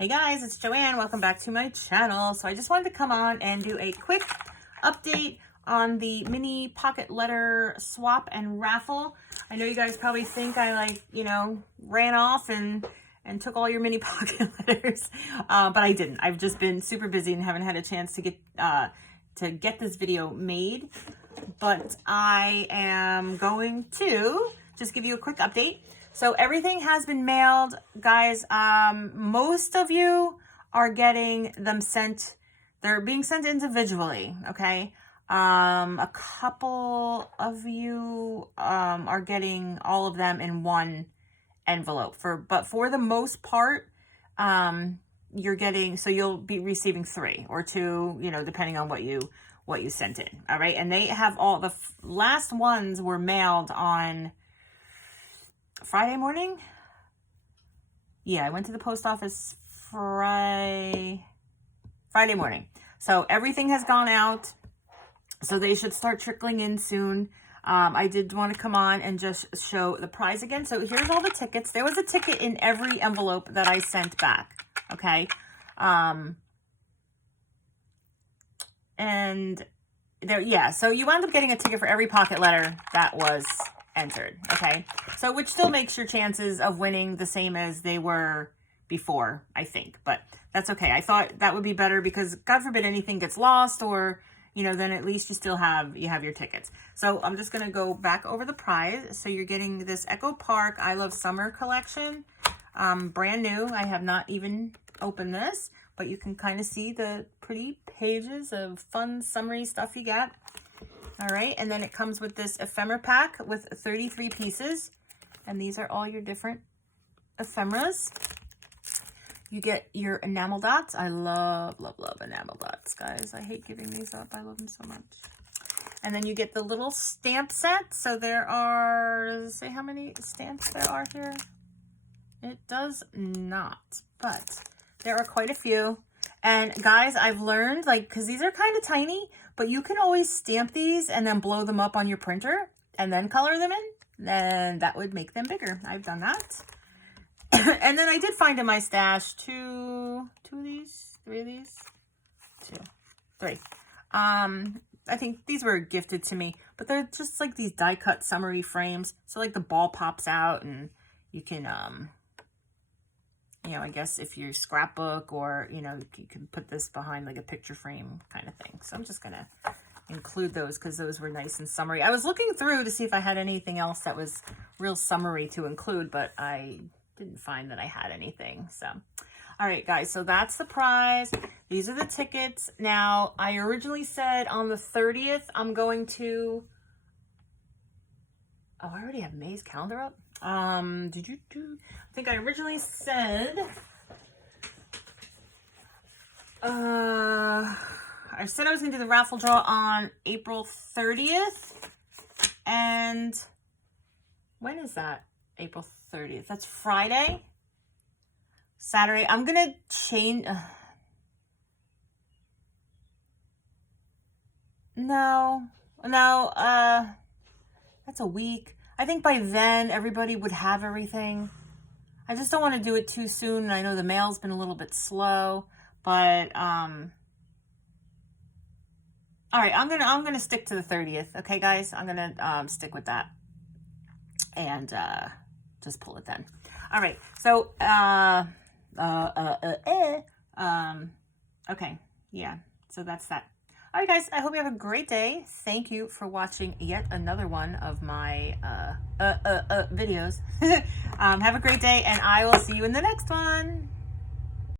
Hey guys, it's Joanne. Welcome back to my channel. So I just wanted to come on and do a quick update on the mini pocket letter swap and raffle. I know you guys probably think I ran off and took all your mini pocket letters, but I didn't. I've just been super busy and haven't had a chance to get this video made. But I am going to just give you a quick update. So everything has been mailed, guys. Most of you are getting them sent. They're being sent individually, okay? A couple of you are getting all of them in one envelope. But for the most part, you're getting, so you'll be receiving 3 or 2, depending on what you sent in, all right? And they have all, the last ones were mailed on Friday morning. Yeah, I went to the post office Friday morning. So everything has gone out. So they should start trickling in soon. I did want to come on and just show the prize again. So here's all the tickets. There was a ticket in every envelope that I sent back. Okay. And there, yeah. So you wound up getting a ticket for every pocket letter that was entered. Okay. So which still makes your chances of winning the same as they were before, I think, but that's okay. I thought that would be better because God forbid anything gets lost or, then at least you still have your tickets. So I'm just going to go back over the prize. So you're getting this Echo Park I Love Summer collection, brand new. I have not even opened this, but you can kind of see the pretty pages of fun summery stuff you got. All right, and then it comes with this ephemera pack with 33 pieces, and these are all your different ephemeras. You get your enamel dots. I love, love, love enamel dots, guys. I hate giving these up. I love them so much. And then you get the little stamp set. So there are, say how many stamps there are here? It does not, but there are quite a few. And guys, I've learned, because these are kind of tiny, but you can always stamp these and then blow them up on your printer and then color them in. Then that would make them bigger. I've done that. And then I did find in my stash 2 of these, 3 of these, 2, 3. I think these were gifted to me, but they're just like these die cut summery frames. So like the ball pops out and you can, I guess if you scrapbook or, you can put this behind like a picture frame kind of thing. So I'm just going to include those because those were nice and summery. I was looking through to see if I had anything else that was real summery to include, but I didn't find that I had anything. So, all right, guys, so that's the prize. These are the tickets. Now, I originally said on the 30th, I'm going to, oh, I already have May's calendar up. I think I originally said, I said I was going to do the raffle draw on April 30th. And when is that? April 30th. That's Friday. Saturday. I'm going to change. No, that's a week. I think by then everybody would have everything. I just don't want to do it too soon. I know the mail's been a little bit slow, but all right, I'm gonna stick to the 30th. Okay, guys, I'm gonna stick with that and just pull it then. All right, so okay, yeah. So that's that. All right, guys, I hope you have a great day. Thank you for watching yet another one of my videos. Have a great day, and I will see you in the next one.